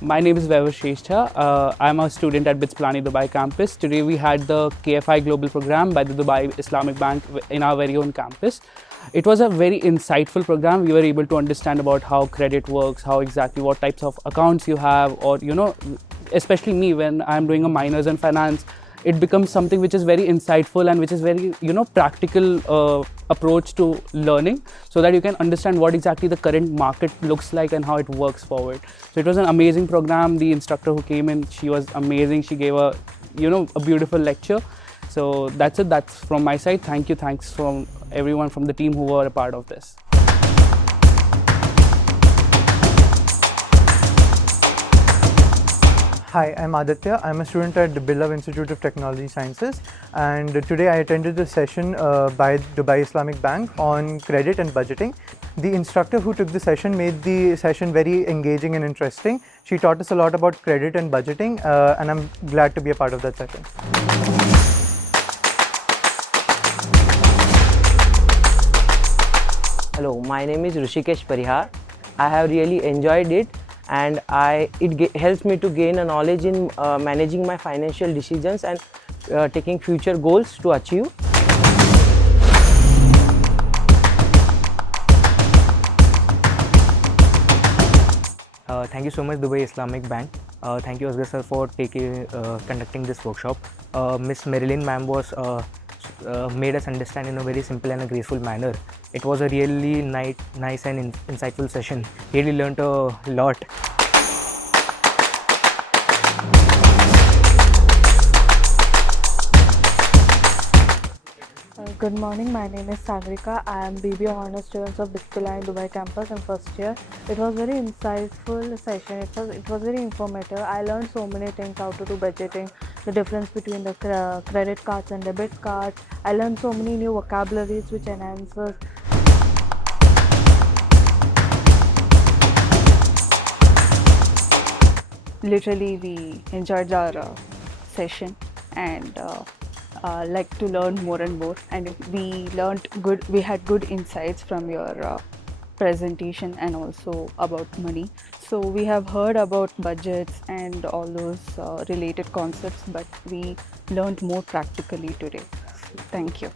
My name is Vaibhav Shrestha. I'm a student at Pilani Dubai campus. Today we had the KFI Global program by the Dubai Islamic Bank in our very own campus. It was a very insightful program. We were able to understand about how credit works, how exactly what types of accounts you have, or especially me when I'm doing a minors in finance, it becomes something which is very insightful and which is very practical approach to learning, so that you can understand what exactly the current market looks like and how it works forward. So it was an amazing program. The instructor who came in, she was amazing. She gave a beautiful lecture. So that's it. That's from my side. Thanks from everyone from the team who were a part of this. Hi, I'm Aditya. I'm a student at the Birla Institute of Technology Sciences, and today I attended a session by Dubai Islamic Bank on credit and budgeting. The instructor who took the session made the session very engaging and interesting. She taught us a lot about credit and budgeting, and I'm glad to be a part of that session. Hello, my name is Rishikesh Parihar. I have really enjoyed it, and it helps me to gain a knowledge in managing my financial decisions and taking future goals to achieve. Thank you so much, Dubai Islamic Bank. Thank you, Asghar sir, for conducting this workshop. Miss Marilyn ma'am was made us understand in a very simple and a graceful manner. It was a really nice and insightful session. Really learnt a lot. Good morning, my name is Sagrika. I am BBA Honors student of Pilani Dubai campus in first year. It was very insightful session. It was very informative. I learned so many things, how to do budgeting, the difference between the credit cards and debit cards. I learned so many new vocabularies which enhances. Literally, we enjoyed our session and like to learn more and more, and we had good insights from your presentation and also about money. So we have heard about budgets and all those related concepts, but we learned more practically today. So, thank you.